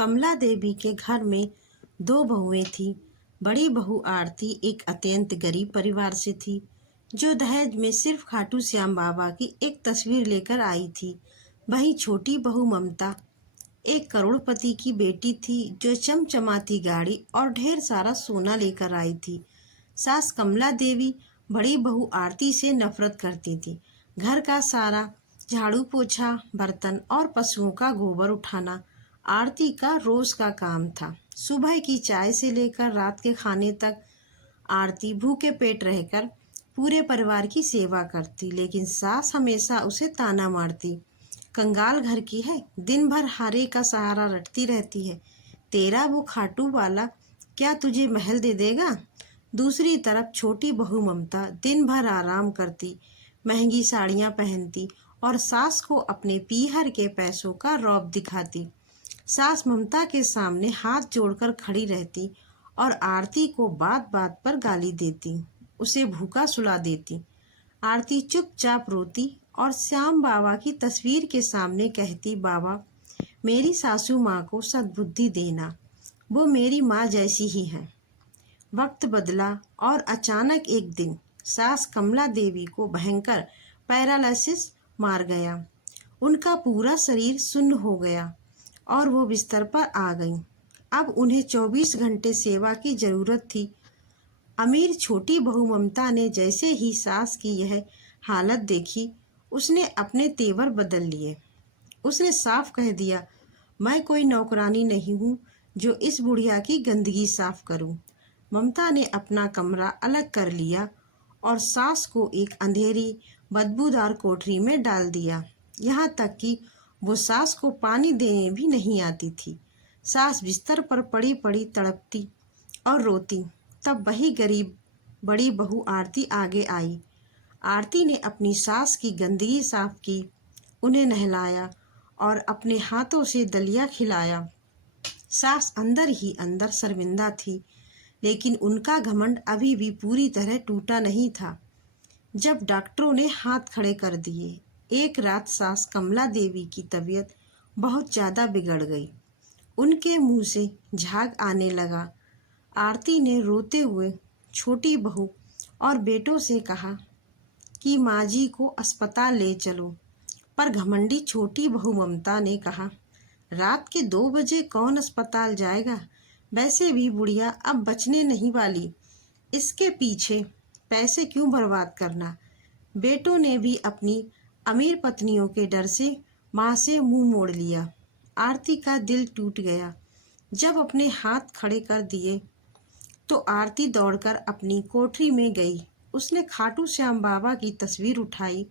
कमला देवी के घर में दो बहुएं थीं। बड़ी बहू आरती एक अत्यंत गरीब परिवार से थी, जो दहेज में सिर्फ खाटू श्याम बाबा की एक तस्वीर लेकर आई थी। वहीं छोटी बहू ममता एक करोड़पति की बेटी थी, जो चमचमाती गाड़ी और ढेर सारा सोना लेकर आई थी। सास कमला देवी बड़ी बहू आरती से नफरत करती थी। घर का सारा झाड़ू पोछा, बर्तन और पशुओं का गोबर उठाना आरती का रोज का काम था। सुबह की चाय से लेकर रात के खाने तक आरती भूखे पेट रहकर पूरे परिवार की सेवा करती, लेकिन सास हमेशा उसे ताना मारती। कंगाल घर की है, दिन भर हारे का सहारा रटती रहती है। तेरा वो खाटू वाला क्या तुझे महल दे देगा? दूसरी तरफ छोटी बहू ममता दिन भर आराम करती, महंगी साड़ियाँ पहनती और सास को अपने पीहर के पैसों का रौब दिखाती। सास ममता के सामने हाथ जोड़कर खड़ी रहती और आरती को बात बात पर गाली देती, उसे भूखा सुला देती। आरती चुपचाप रोती और श्याम बाबा की तस्वीर के सामने कहती, बाबा मेरी सासू माँ को सद्बुद्धि देना, वो मेरी माँ जैसी ही है। वक्त बदला और अचानक एक दिन सास कमला देवी को भयंकर पैरालिसिस मार गया। उनका पूरा शरीर सुन्न हो गया और वो बिस्तर पर आ गईं। अब उन्हें 24 घंटे सेवा की जरूरत थी। अमीर छोटी बहू ममता ने जैसे ही सास की यह हालत देखी, उसने अपने तेवर बदल लिए। उसने साफ कह दिया, मैं कोई नौकरानी नहीं हूँ जो इस बुढ़िया की गंदगी साफ करूँ। ममता ने अपना कमरा अलग कर लिया और सास को एक अंधेरी बदबूदार कोठरी में डाल दिया। यहाँ तक कि वो सास को पानी देने भी नहीं आती थी। सास बिस्तर पर पड़ी पड़ी तड़पती और रोती। तब वही गरीब बड़ी बहू आरती आगे आई। आरती ने अपनी सास की गंदगी साफ की, उन्हें नहलाया और अपने हाथों से दलिया खिलाया। सास अंदर ही अंदर शर्मिंदा थी, लेकिन उनका घमंड अभी भी पूरी तरह टूटा नहीं था। जब डॉक्टरों ने हाथ खड़े कर दिए, एक रात सास कमला देवी की तबीयत बहुत ज़्यादा बिगड़ गई। उनके मुंह से झाग आने लगा। आरती ने रोते हुए छोटी बहू और बेटों से कहा कि माँ जी को अस्पताल ले चलो, पर घमंडी छोटी बहू ममता ने कहा, रात के 2 बजे कौन अस्पताल जाएगा? वैसे भी बुढ़िया अब बचने नहीं वाली, इसके पीछे पैसे क्यों बर्बाद करना? बेटों ने भी अपनी अमीर पत्नियों के डर से माँ से मुंह मोड़ लिया। आरती का दिल टूट गया। जब अपने हाथ खड़े कर दिए तो आरती दौड़कर अपनी कोठरी में गई। उसने खाटू श्याम बाबा की तस्वीर उठाई,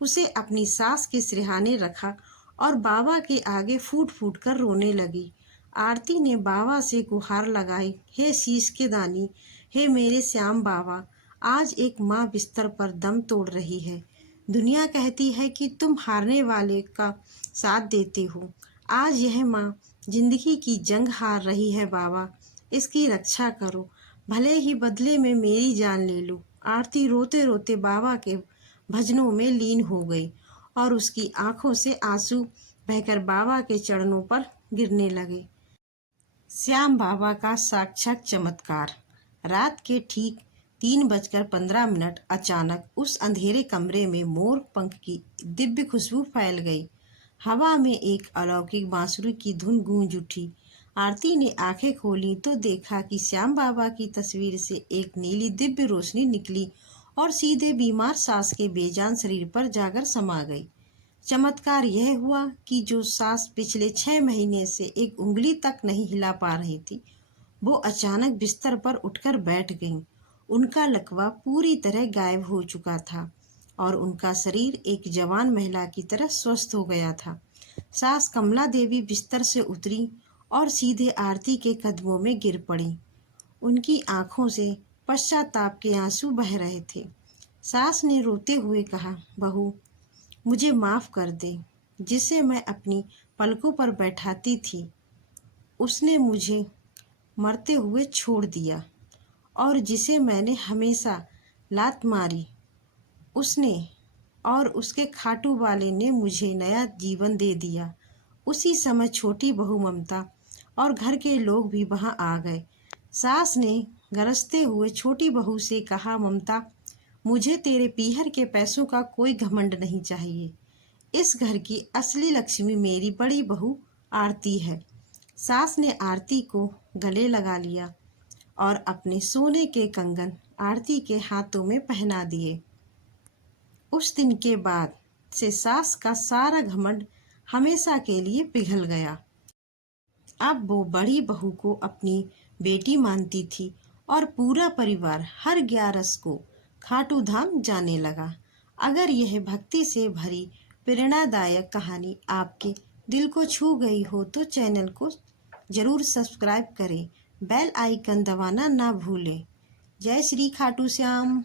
उसे अपनी सास के सिरहाने रखा और बाबा के आगे फूट फूट कर रोने लगी। आरती ने बाबा से गुहार लगाई, हे शीश के दानी, हे मेरे श्याम बाबा, आज एक माँ बिस्तर पर दम तोड़ रही है। दुनिया कहती है कि तुम हारने वाले का साथ देते हो। आज यह माँ जिंदगी की जंग हार रही है बाबा, इसकी रक्षा करो, भले ही बदले में मेरी जान ले लो। आरती रोते रोते बाबा के भजनों में लीन हो गई और उसकी आंखों से आंसू बहकर बाबा के चरणों पर गिरने लगे। श्याम बाबा का साक्षात चमत्कार। रात के ठीक 3:15 अचानक उस अंधेरे कमरे में मोर पंख की दिव्य खुशबू फैल गई। हवा में एक अलौकिक बांसुरी की धुन गूंज उठी। आरती ने आंखें खोली तो देखा कि श्याम बाबा की तस्वीर से एक नीली दिव्य रोशनी निकली और सीधे बीमार सास के बेजान शरीर पर जाकर समा गई। चमत्कार यह हुआ कि जो सास पिछले 6 महीने से एक उंगली तक नहीं हिला पा रही थी, वो अचानक बिस्तर पर उठकर बैठ गईं। उनका लकवा पूरी तरह गायब हो चुका था और उनका शरीर एक जवान महिला की तरह स्वस्थ हो गया था। सास कमला देवी बिस्तर से उतरी और सीधे आरती के कदमों में गिर पड़ी। उनकी आंखों से पश्चाताप के आंसू बह रहे थे। सास ने रोते हुए कहा, बहू मुझे माफ़ कर दे। जिसे मैं अपनी पलकों पर बैठाती थी, उसने मुझे मरते हुए छोड़ दिया, और जिसे मैंने हमेशा लात मारी, उसने और उसके खाटू वाले ने मुझे नया जीवन दे दिया। उसी समय छोटी बहू ममता और घर के लोग भी वहां आ गए। सास ने गरजते हुए छोटी बहू से कहा, ममता, मुझे तेरे पीहर के पैसों का कोई घमंड नहीं चाहिए। इस घर की असली लक्ष्मी मेरी बड़ी बहू आरती है। सास ने आरती को गले लगा लिया और अपने सोने के कंगन आरती के हाथों में पहना दिए। उस दिन के बाद से सास का सारा घमंड हमेशा के लिए पिघल गया। अब वो बड़ी बहू को अपनी बेटी मानती थी और पूरा परिवार हर 11 को खाटू धाम जाने लगा। अगर यह भक्ति से भरी प्रेरणादायक कहानी आपके दिल को छू गई हो तो चैनल को जरूर सब्सक्राइब करें, बेल आइकन दबाना ना भूलें। जय श्री खाटू श्याम।